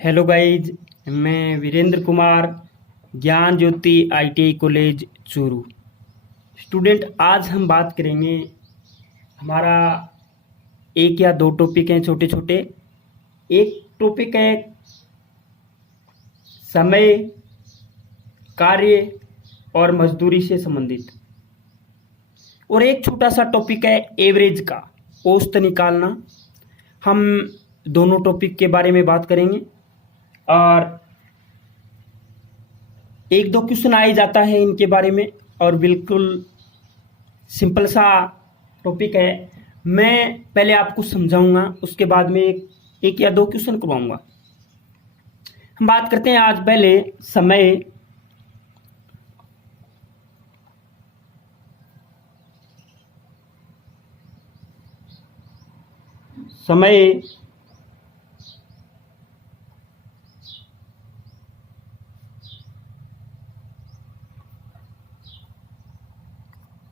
Hello guys. मैं वीरेंद्र कुमार, ज्ञान ज्योति ITI college Churu student. आज हम बात करेंगे, हमारा एक या दो टॉपिक हैं छोटे छोटे। एक टॉपिक है समय, कार्य और मजदूरी से संबंधित, और एक छोटा सा टॉपिक है एवरेज का, औसत निकालना। हम दोनों टॉपिक के बारे में बात करेंगे और एक दो क्वेश्चन आ ही जाता है इनके बारे में, और बिल्कुल सिंपल सा टॉपिक है। मैं पहले आपको समझाऊंगा, उसके बाद में एक या दो क्वेश्चन करवाऊंगा। हम बात करते हैं आज पहले समय। समय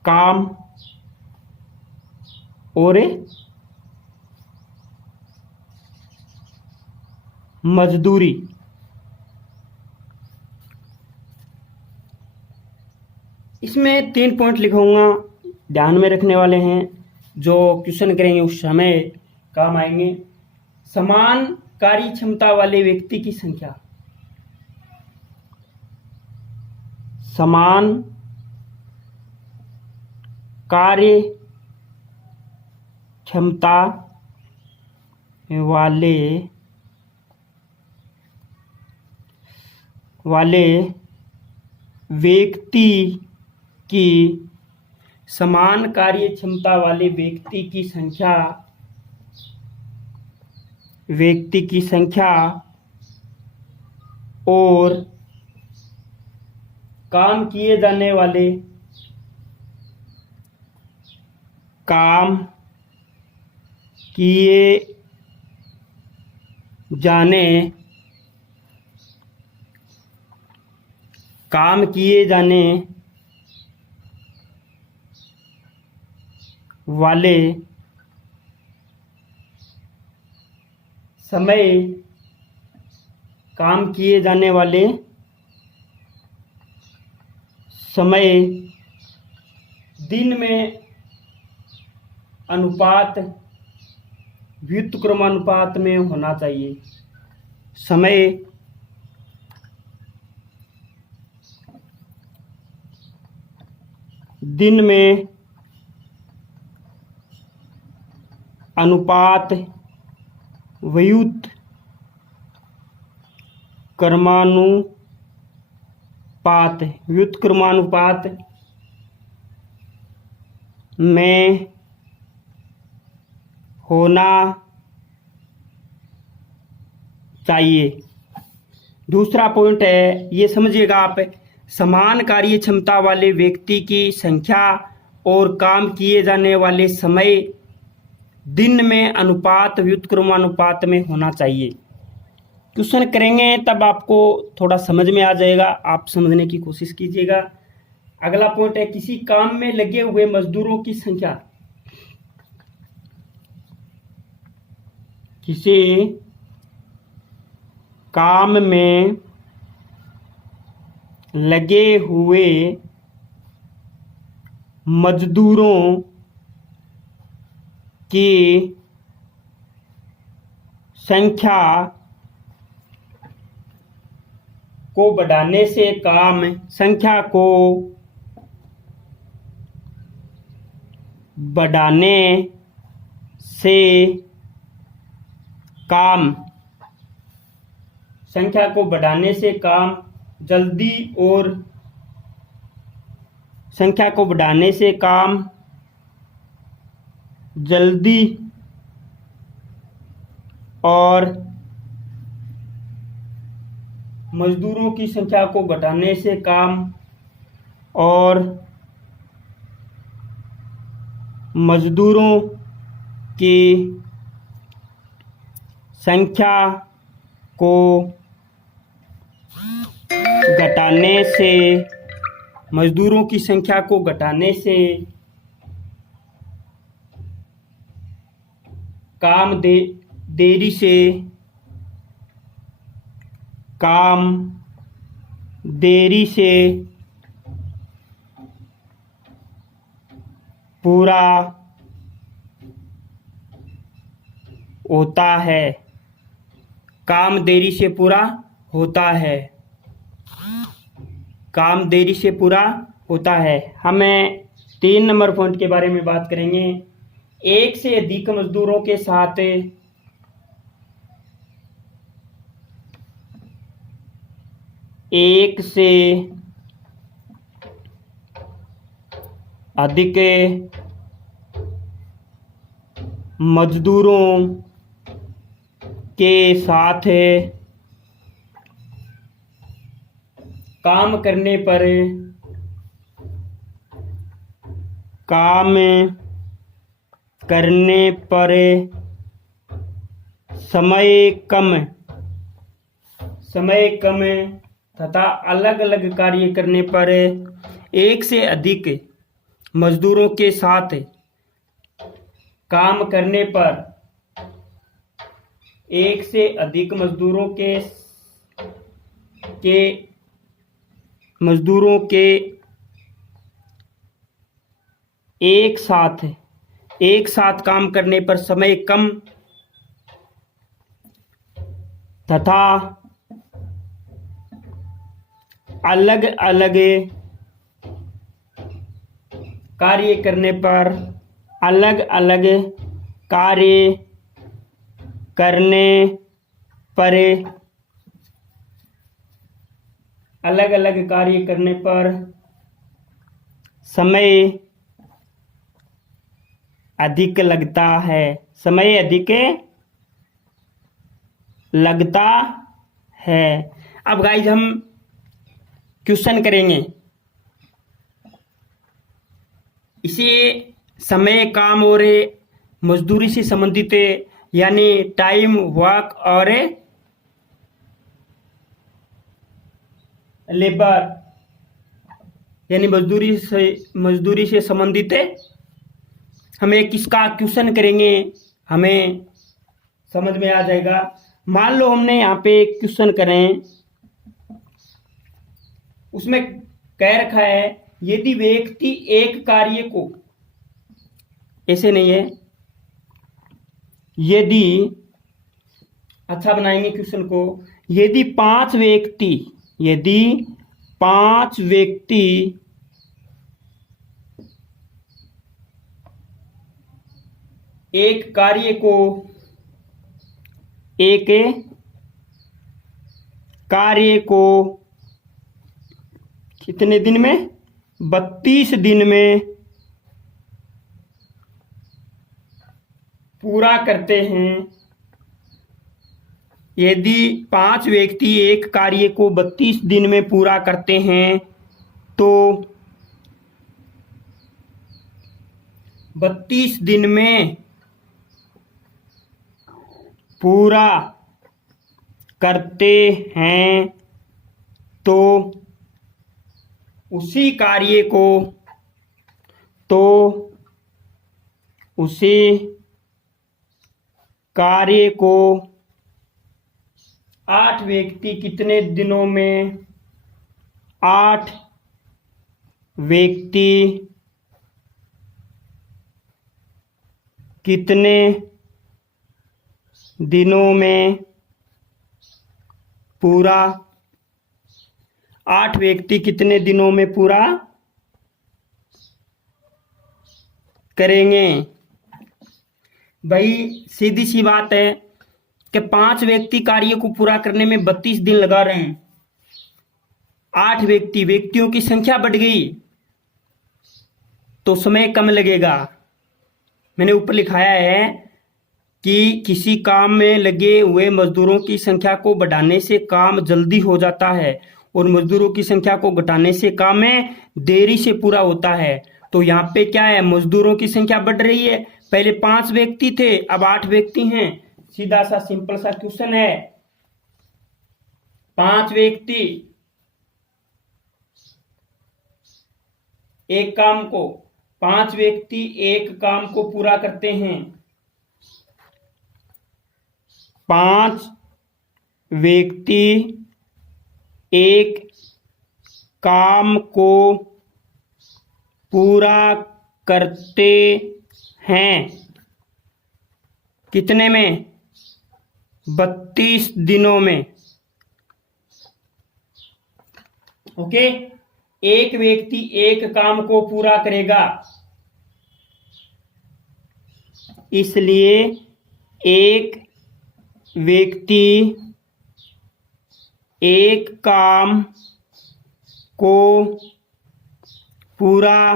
काम और मजदूरी। इसमें 3 पॉइंट लिखूंगा, ध्यान में रखने वाले हैं। जो क्वेश्चन करेंगे उस समय काम आएंगे। समान कार्य क्षमता वाले व्यक्ति की संख्या, समान कार्य क्षमता वाले व्यक्ति की, समान कार्य क्षमता वाले व्यक्ति की संख्या और काम किए जाने वाले काम किए जाने वाले समय, काम किए जाने वाले समय दिन में अनुपात व्युत्क्रमानुपात में होना चाहिए। समय दिन में अनुपात व्युत्क्रमानुपात में होना चाहिए। दूसरा पॉइंट है, ये समझिएगा आप, समान कार्य क्षमता वाले व्यक्ति की संख्या और काम किए जाने वाले समय दिन में अनुपात व्युत्क्रमानुपात में होना चाहिए। क्वेश्चन करेंगे तब आपको थोड़ा समझ में आ जाएगा, आप समझने की कोशिश कीजिएगा। अगला पॉइंट है, किसी काम में लगे हुए मजदूरों की संख्या, किसी काम में लगे हुए मजदूरों की संख्या को बढ़ाने से काम जल्दी और मजदूरों की संख्या को घटाने से काम और मजदूरों की संख्या को घटाने से काम देरी से काम देरी से पूरा होता है। काम देरी से पूरा होता है। काम देरी से पूरा होता है। हमें 3 नंबर पॉइंट के बारे में बात करेंगे। एक से अधिक मजदूरों के साथ एक से अधिक मजदूरों के साथ काम करने पर समय कम तथा अलग अलग कार्य करने पर एक से अधिक मजदूरों के साथ काम करने पर एक से अधिक मजदूरों के एक साथ काम करने पर समय कम तथा अलग अलग कार्य करने पर समय अधिक लगता है। अब गाइस हम क्वेश्चन करेंगे। इसे समय, काम और मजदूरी से संबंधित यानी टाइम, वर्क और लेबर यानी मजदूरी से संबंधित हमें किसका क्वेश्चन करेंगे, हमें समझ में आ जाएगा। मान लो हमने यहाँ पे क्वेश्चन करें, उसमें कह रखा है यदि व्यक्ति एक कार्य को, ऐसे नहीं है, यदि, अच्छा बनाएंगे क्वेश्चन को, यदि पांच व्यक्ति एक कार्य को कितने दिन में, 32 दिन में पूरा करते हैं। यदि 5 व्यक्ति एक कार्य को 32 दिन में पूरा करते हैं तो 32 दिन में पूरा करते हैं तो उसी कार्य को 8 व्यक्ति कितने दिनों में, 8 व्यक्ति कितने दिनों में पूरा, 8 व्यक्ति कितने दिनों में पूरा करेंगे। भाई सीधी सी बात है कि 5 व्यक्ति कार्य को पूरा करने में 32 दिन लगा रहे हैं। 8 व्यक्तियों की संख्या बढ़ गई तो समय कम लगेगा। मैंने ऊपर लिखाया है कि किसी काम में लगे हुए मजदूरों की संख्या को बढ़ाने से काम जल्दी हो जाता है और मजदूरों की संख्या को घटाने से काम में देरी से पूरा होता है। तो यहाँ पे क्या है, मजदूरों की संख्या बढ़ रही है। पहले 5 व्यक्ति थे, अब 8 व्यक्ति हैं। सीधा सा सिंपल सा क्वेश्चन है, 5 व्यक्ति एक काम को पूरा करते हैं। 5 व्यक्ति एक काम को पूरा करते हैं कितने में? 32 दिनों में। ओके, एक व्यक्ति एक काम को पूरा करेगा, इसलिए एक व्यक्ति एक काम को पूरा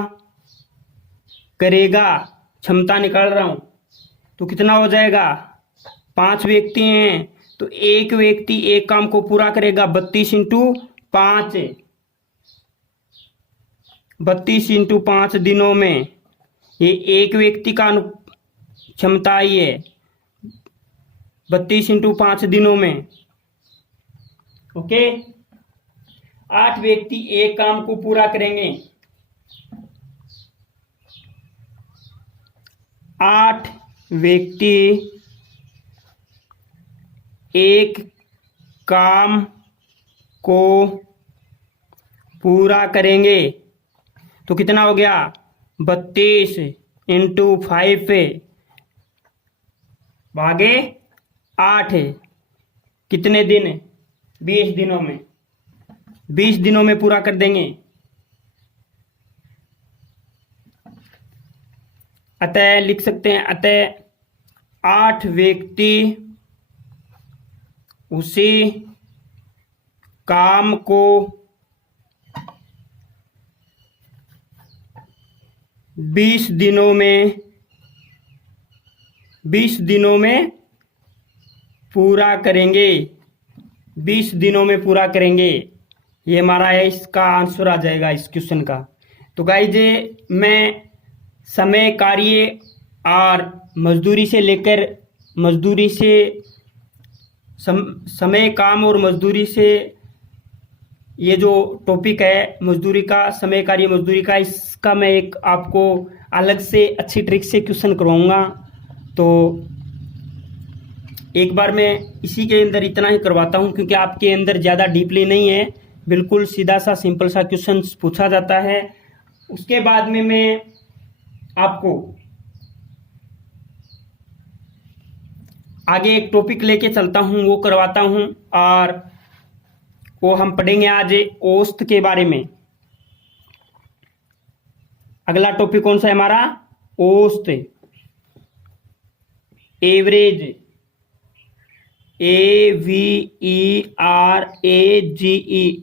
करेगा, क्षमता निकाल रहा हूं, तो कितना हो जाएगा? 5 व्यक्ति हैं तो एक व्यक्ति एक काम को पूरा करेगा, 32 इंटू 5, 32 इंटू 5 दिनों में। ये एक व्यक्ति का क्षमता ही है, 32 इंटू 5 दिनों में। ओके, 8 व्यक्ति एक काम को पूरा करेंगे, 8 व्यक्ति एक काम को पूरा करेंगे, तो कितना हो गया? 32 इंटू 5 भागे 8, कितने दिन? 20 दिनों में। 20 दिनों में पूरा कर देंगे। अतः लिख सकते हैं, अतः 8 व्यक्ति उसी काम को 20 दिनों में पूरा करेंगे, 20 दिनों में पूरा करेंगे। ये हमारा है, इसका आंसर आ जाएगा इस क्वेश्चन का। तो गाइज, मैं समय, कार्य और मजदूरी से लेकर मजदूरी से समय, काम और मजदूरी से ये जो टॉपिक है मजदूरी का, समय, कार्य, मजदूरी का, इसका मैं एक आपको अलग से अच्छी ट्रिक से क्वेश्चन करवाऊंगा। तो एक बार मैं इसी के अंदर इतना ही करवाता हूं, क्योंकि आपके अंदर ज़्यादा डीपली नहीं है, बिल्कुल सीधा सा सिंपल सा क्वेश्चन पूछा जाता है। उसके बाद में मैं आपको आगे एक टॉपिक लेके चलता हूं, वो करवाता हूं, और वो हम पढ़ेंगे आज औसत के बारे में। अगला टॉपिक कौन सा है हमारा? औसत, एवरेज, AVERAGE,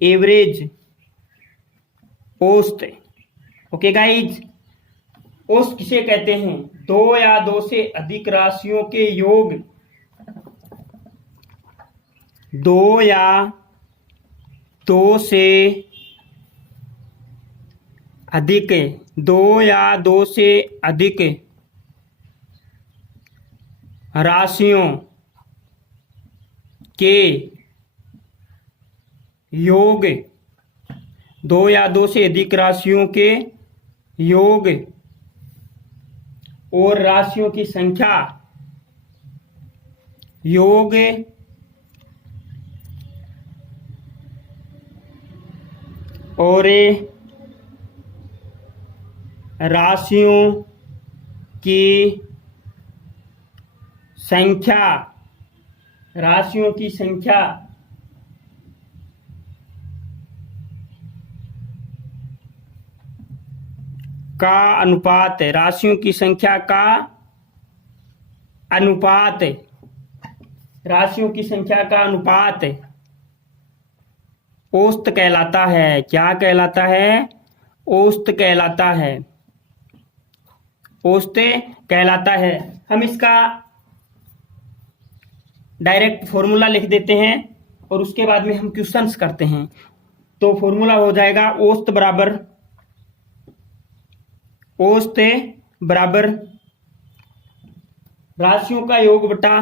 एवरेज, औसत। ओके गाइज, औसत किसे कहते हैं? 2 या 2 से अधिक राशियों के योग, 2 या 2 से अधिक, 2 या 2 से अधिक राशियों के योग, 2 या 2 से अधिक राशियों के योग और राशियों की संख्या, योग और राशियों की संख्या, राशियों की संख्या का अनुपात, राशियों की संख्या का अनुपात, राशियों की संख्या का अनुपात औसत कहलाता है। क्या कहलाता है? औसत कहलाता है, औसत कहलाता है। हम इसका डायरेक्ट फॉर्मूला लिख देते हैं और उसके बाद में हम क्वेश्चंस करते हैं। तो फॉर्मूला हो जाएगा औसत बराबर, औसत बराबर राशियों का योग बटा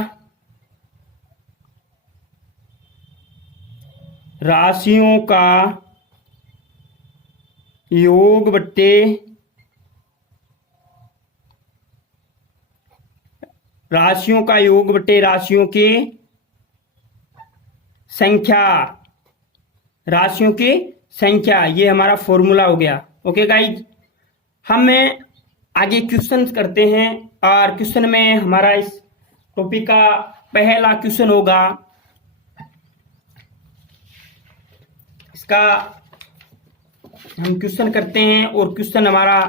राशियों का योग बट्टे राशियों का योग बट्टे राशियों की संख्या। राशियों की संख्या, ये हमारा फॉर्मूला हो गया। ओके गाइज, हम आगे क्वेश्चन करते हैं और क्वेश्चन में हमारा इस टॉपिक का पहला क्वेश्चन होगा, इसका हम क्वेश्चन करते हैं और क्वेश्चन हमारा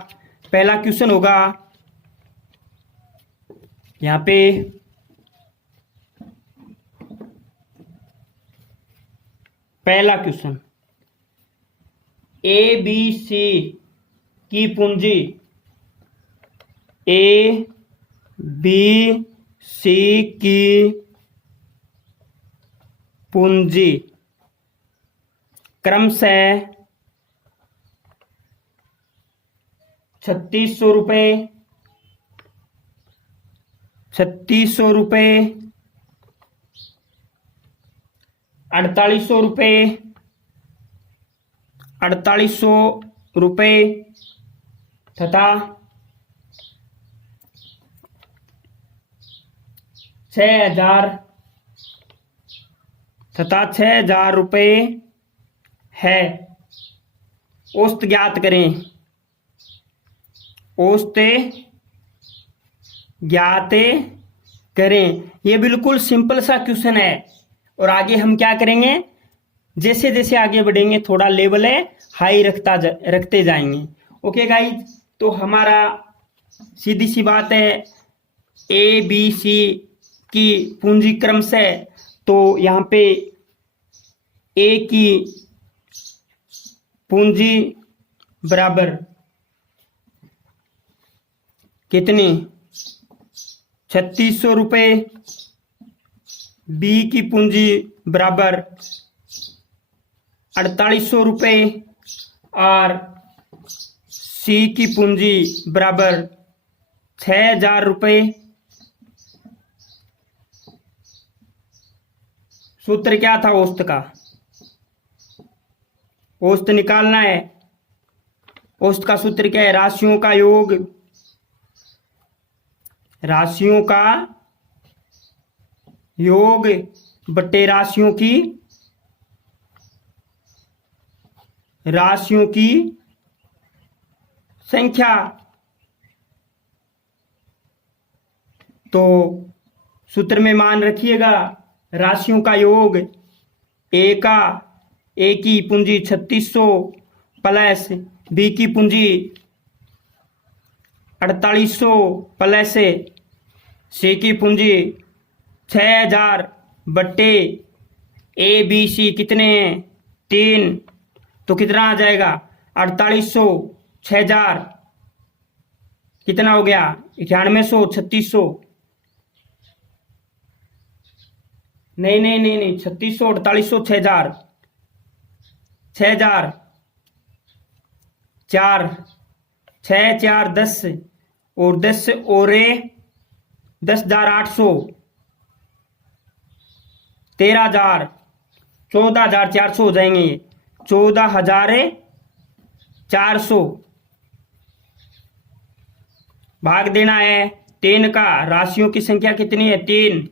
पहला क्वेश्चन होगा यहाँ पे पहला क्वेश्चन, ए बी सी की पूंजी, ए बी सी की पूंजी क्रमशः 3600 रुपये, 3600 रुपये, 4800 रुपये, 4800 रुपये तथा 6000 रुपये है। औसत ज्ञात करें, औसत ज्ञात करें। ये बिल्कुल सिंपल सा क्वेश्चन है और आगे हम क्या करेंगे, जैसे जैसे आगे बढ़ेंगे थोड़ा लेवल हाई रखते जाएंगे। ओके गाइज, तो हमारा सीधी सी बात है, ए बी सी की पूंजी क्रम से, तो यहाँ पे ए की पूंजी बराबर कितनी, 3600 रुपये, बी की पूंजी बराबर 4800 रुपये और सी की पूंजी बराबर 6000 रुपये। सूत्र क्या था औसत का, औसत निकालना है। औसत का सूत्र क्या है, राशियों का योग, राशियों का योग बटे राशियों की संख्या। तो सूत्र में मान रखिएगा, राशियों का योग, ए की पूंजी 3600 प्लस बी की पूंजी 4800 प्लस सी की पूंजी 6000 बट्टे ए बी सी कितने हैं, 3, तो कितना आ जाएगा 4800, 6000 कितना हो गया 9100, 3600, नहीं 3600, 4800, 6000, 6000, 4, 6, 4, 10 और 10 और 10,800, 13,000, 14,400 हो जाएंगे, 14,400 भाग देना है 3 का। राशियों की संख्या कितनी है, 3,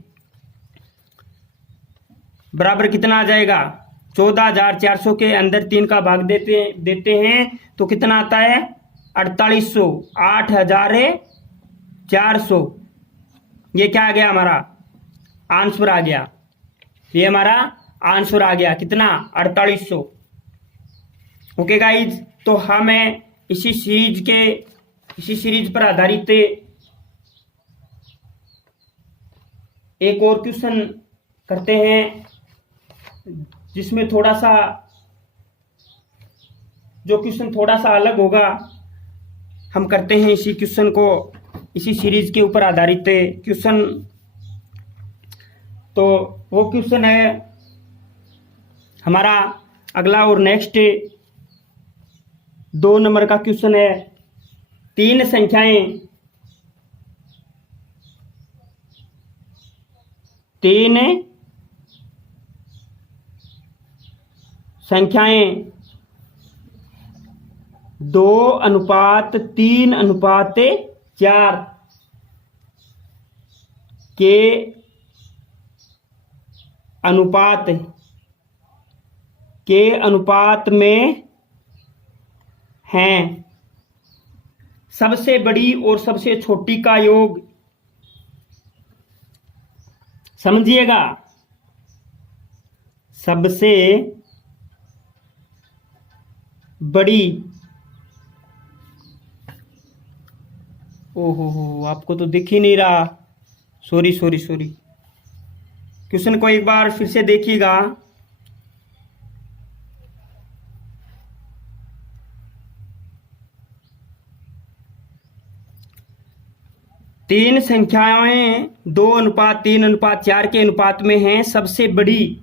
बराबर कितना आ जाएगा, 14,400 के अंदर 3 का भाग देते हैं तो कितना आता है 4800, 8,400। ये क्या आ गया, हमारा आंसर आ गया, ये हमारा आंसर आ गया कितना 4800। ओके गाइज, तो हमें इसी सीरीज पर आधारित एक और क्वेश्चन करते हैं, जिसमें जो क्वेश्चन थोड़ा सा अलग होगा। हम करते हैं इसी क्वेश्चन को, इसी सीरीज के ऊपर आधारित क्वेश्चन। तो वो क्वेश्चन है हमारा अगला और नेक्स्ट 2 नंबर का क्वेश्चन है, 3 संख्याएं 2:3:4 के अनुपात के अनुपात में हैं। सबसे बड़ी और सबसे छोटी का योग, समझिएगा, सबसे बड़ी, ओहो आपको तो दिख ही नहीं रहा, सॉरी सॉरी सॉरी, क्वेश्चन को एक बार फिर से देखिएगा। तीन संख्याएं 2:3:4 के अनुपात में हैं। सबसे बड़ी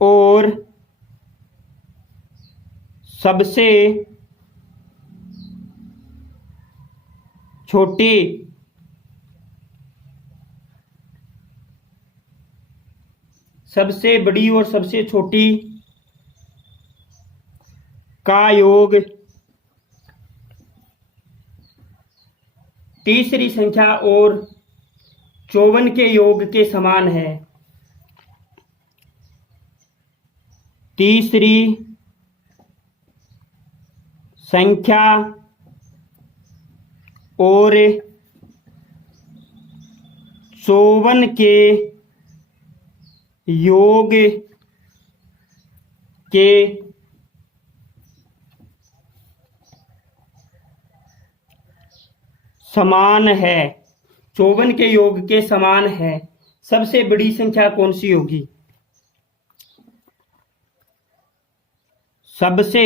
और सबसे छोटी सबसे बड़ी और सबसे छोटी का योग तीसरी संख्या और 54 के योग के समान है। तीसरी संख्या और 54 के योग के समान है। 54 के योग के समान है। सबसे बड़ी संख्या कौन सी होगी? सबसे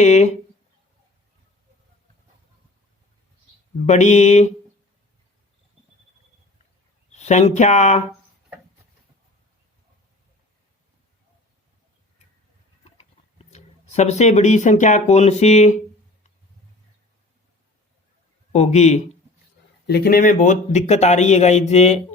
बड़ी संख्या सबसे बड़ी संख्या कौन सी होगी? लिखने में बहुत दिक्कत आ रही है गाइस, ये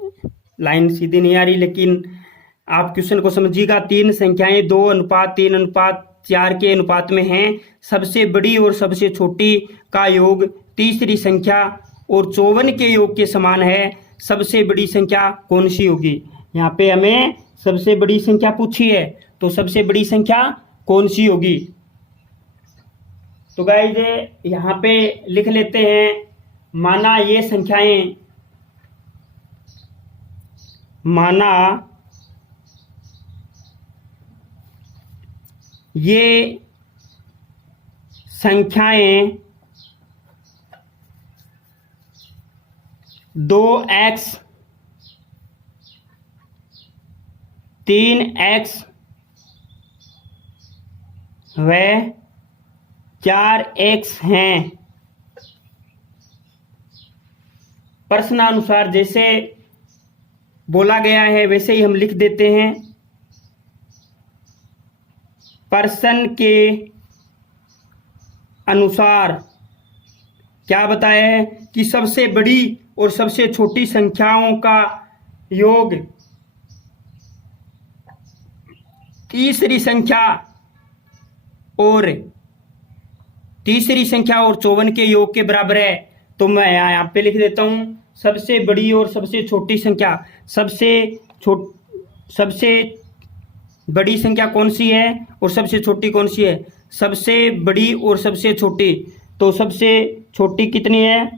लाइन सीधी नहीं आ रही, लेकिन आप क्वेश्चन को समझिएगा। तीन संख्याएं 2:3:4 के अनुपात में हैं। सबसे बड़ी और सबसे छोटी का योग तीसरी संख्या और 54 के योग के समान है। सबसे बड़ी संख्या कौन सी होगी? यहाँ पे हमें सबसे बड़ी संख्या पूछी है, तो सबसे बड़ी संख्या कौन सी होगी? तो गाइस यहाँ पे लिख लेते हैं, माना ये संख्याएं, माना ये संख्याएं 2x 3x व 4x हैं। प्रश्नानुसार जैसे बोला गया है वैसे ही हम लिख देते हैं। प्रश्न के अनुसार क्या बताया है कि सबसे बड़ी और सबसे छोटी संख्याओं का योग तीसरी संख्या और 54 के योग के बराबर है। तो मैं यहाँ पे लिख देता हूं, सबसे बड़ी और सबसे छोटी संख्या, सबसे बड़ी संख्या कौन सी है और सबसे छोटी कौन सी है? सबसे बड़ी और सबसे छोटी, तो सबसे छोटी कितनी है?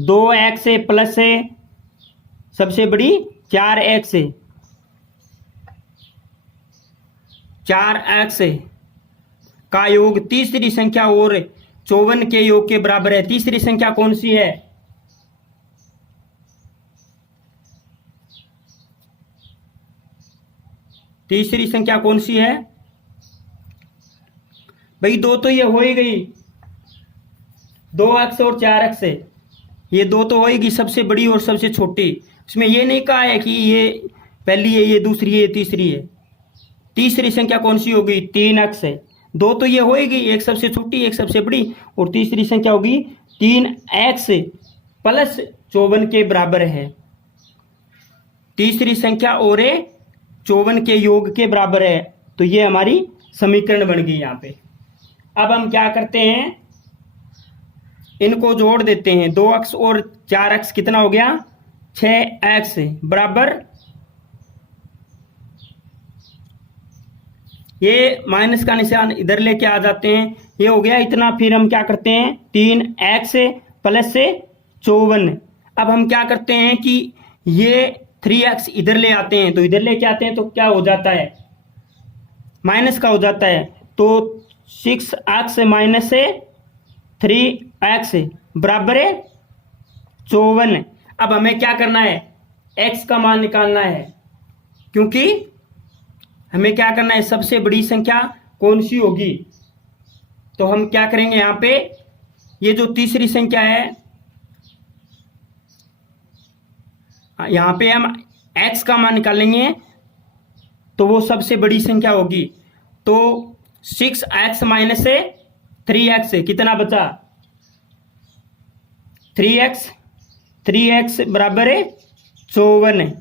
2x प्लस है, सबसे बड़ी 4x है, 4x का योग तीसरी संख्या और 54 के योग के बराबर है। तीसरी संख्या कौन सी है? तीसरी संख्या कौन सी है भाई? दो तो ये हो ही गई, 2x और 4x है, ये दो तो होएगी सबसे बड़ी और सबसे छोटी। इसमें ये नहीं कहा है कि ये पहली है, ये दूसरी है, ये तीसरी है। तीसरी संख्या कौन सी होगी? 3x है। दो तो ये होएगी, एक सबसे छोटी एक सबसे बड़ी, और तीसरी संख्या होगी 3x प्लस 54 के बराबर है। तीसरी संख्या और 54 के योग के बराबर है। तो ये हमारी समीकरण बन गई यहाँ पे। अब हम क्या करते हैं, इनको जोड़ देते हैं। 2x और 4x कितना हो गया? 6x बराबर ये माइनस का निशान इधर लेके आ जाते हैं, ये हो गया इतना। फिर हम क्या करते हैं 3x प्लस से 54। अब हम क्या करते हैं कि ये 3x इधर ले आते हैं, तो इधर लेके आते हैं तो क्या हो जाता है माइनस का हो जाता है। तो 6x माइनस से 3x बराबर है 54। अब हमें क्या करना है x का मान निकालना है, क्योंकि हमें क्या करना है सबसे बड़ी संख्या कौन सी होगी। तो हम क्या करेंगे यहां पे ये जो तीसरी संख्या है यहां पे हम x का मान निकालेंगे तो वो सबसे बड़ी संख्या होगी। तो 6x माइनस से 3x कितना बचा 3x बराबर है 54।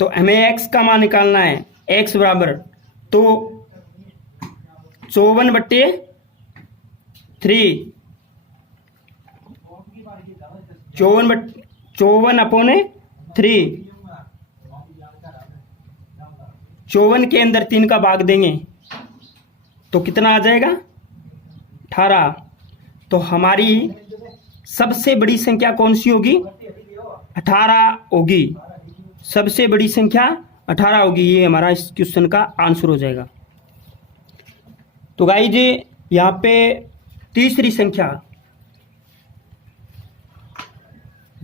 तो हमें x का मान निकालना है, x बराबर तो 54/3 54/3 54 के अंदर 3 का भाग देंगे तो कितना आ जाएगा 18। तो हमारी सबसे बड़ी संख्या कौन सी होगी 18 होगी, सबसे बड़ी संख्या 18 होगी। ये हमारा इस क्वेश्चन का आंसर हो जाएगा। तो गाइज यहाँ पे तीसरी संख्या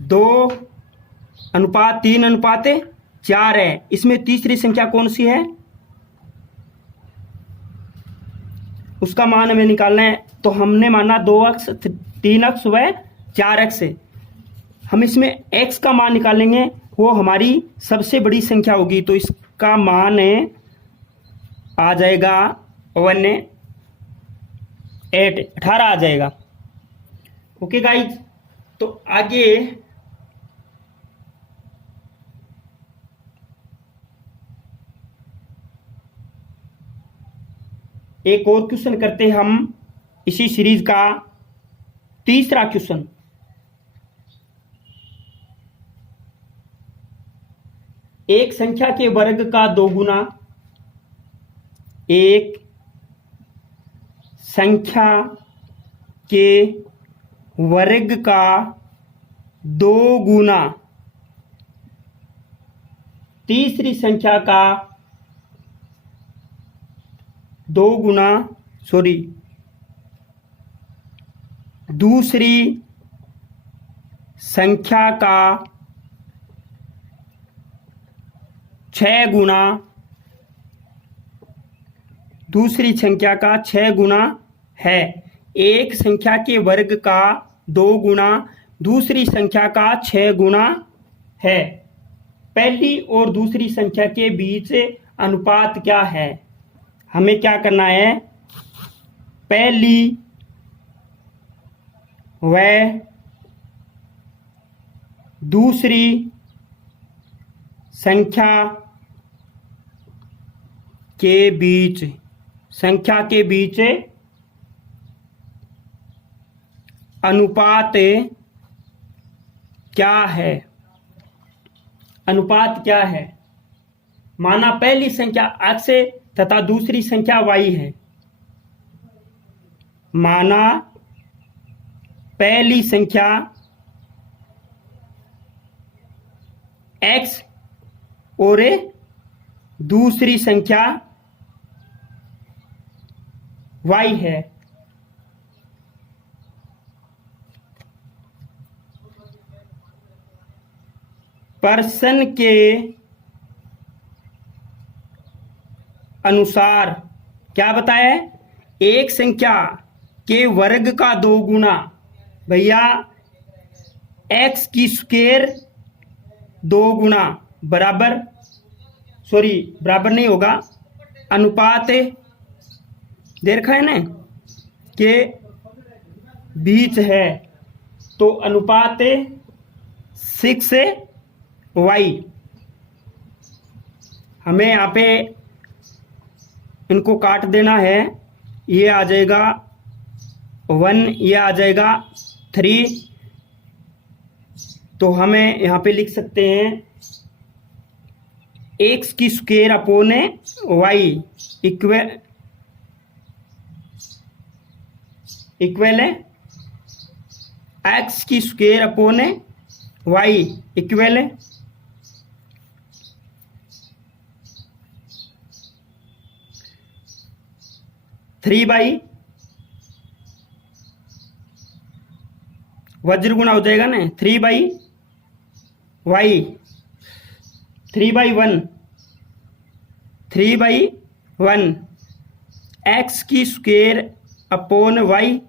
2:3:4 है, इसमें तीसरी संख्या कौन सी है उसका मान हमें निकालना है। तो हमने माना 2x 3x व 4x, हम इसमें x का मान निकालेंगे, वो हमारी सबसे बड़ी संख्या होगी। तो इसका मान आ जाएगा 18 आ जाएगा। ओके गाइज, तो आगे एक और क्वेश्चन करते हैं हम इसी सीरीज का तीसरा क्वेश्चन। एक संख्या के वर्ग का 2 गुना, एक संख्या के वर्ग का 2 गुना तीसरी संख्या का 2 गुना दूसरी संख्या का 6 गुना, दूसरी संख्या का 6 गुना है। एक संख्या के वर्ग का 2 गुना दूसरी संख्या का 6 गुना है। पहली और दूसरी संख्या के बीच अनुपात क्या है। हमें क्या करना है, पहली व दूसरी संख्या के बीच अनुपात क्या है। अनुपात क्या है, माना पहली संख्या x है तथा दूसरी संख्या y है। माना पहली संख्या x और दूसरी संख्या y है। प्रश्न के अनुसार क्या बताया है, एक संख्या के वर्ग का 2 गुना, भैया x की स्क्वायर 2 गुना बराबर नहीं होगा, अनुपात दे रखा है ना के बीच है। तो अनुपात 6y, हमें यहाँ पे इनको काट देना है। ये आ जाएगा 1, ये आ जाएगा 3। तो हमें यहाँ पे लिख सकते हैं एक्स की स्क्वायर अपॉन वाई इक्वल है एक्स की स्क्वायर अपॉन वाई इक्वल है 3 बाई वज्र गुणा हो जाएगा ना 3 बाई वाई 3/1 एक्स की स्क्वायर अपॉन वाई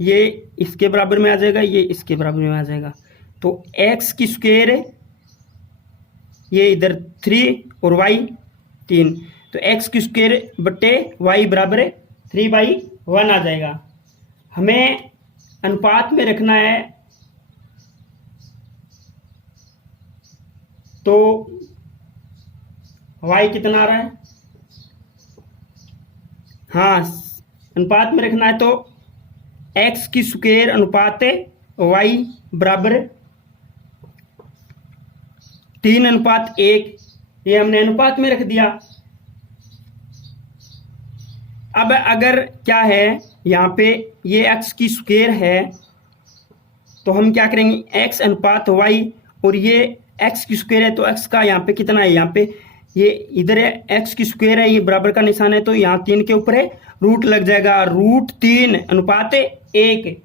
ये इसके बराबर में आ जाएगा, ये इसके बराबर में आ जाएगा। तो एक्स की स्क्वायर ये इधर 3 और वाई 3, तो एक्स की स्क्वायर बट्टे वाई बराबर 3/1 आ जाएगा। हमें अनुपात में रखना है, तो वाई कितना आ रहा है, हाँ अनुपात में रखना है तो एक्स की स्क्वायर अनुपात वाई बराबर 3:1, ये हमने अनुपात में रख दिया। अब अगर क्या है यहाँ पे ये एक्स की स्क्वायर है तो हम क्या करेंगे एक्स अनुपात वाई, और ये एक्स की स्क्वायर है तो एक्स का यहाँ पे कितना है, यहाँ पे ये इधर है एक्स की स्क्वायर है, ये बराबर का निशान है तो यहाँ 3 के ऊपर है रूट लग जाएगा, √3:1।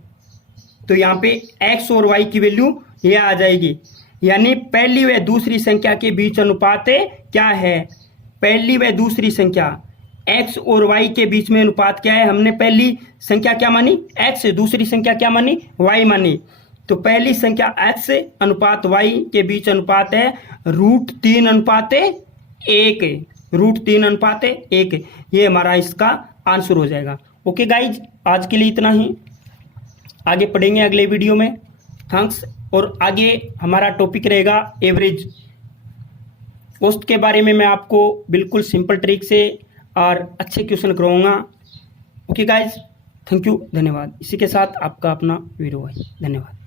तो यहाँ पे एक्स और वाई की वैल्यू ये आ जाएगी। यानी पहली व दूसरी संख्या के बीच अनुपात क्या है, पहली व दूसरी संख्या एक्स और वाई के बीच में अनुपात क्या है, हमने पहली संख्या क्या मानी एक्स, दूसरी संख्या क्या मानी वाई मानी। तो पहली संख्या एक्स अनुपात वाई के बीच अनुपात है √3:1, ये हमारा इसका आंसर हो जाएगा। ओके गाइज, आज के लिए इतना ही, आगे पढ़ेंगे अगले वीडियो में। थैंक्स। और आगे हमारा टॉपिक रहेगा एवरेज औसत के बारे में, मैं आपको बिल्कुल सिंपल ट्रिक से और अच्छे क्वेश्चन करवाऊंगा। ओके गाइज, थैंक यू, धन्यवाद। इसी के साथ आपका अपना वीडियो है, धन्यवाद।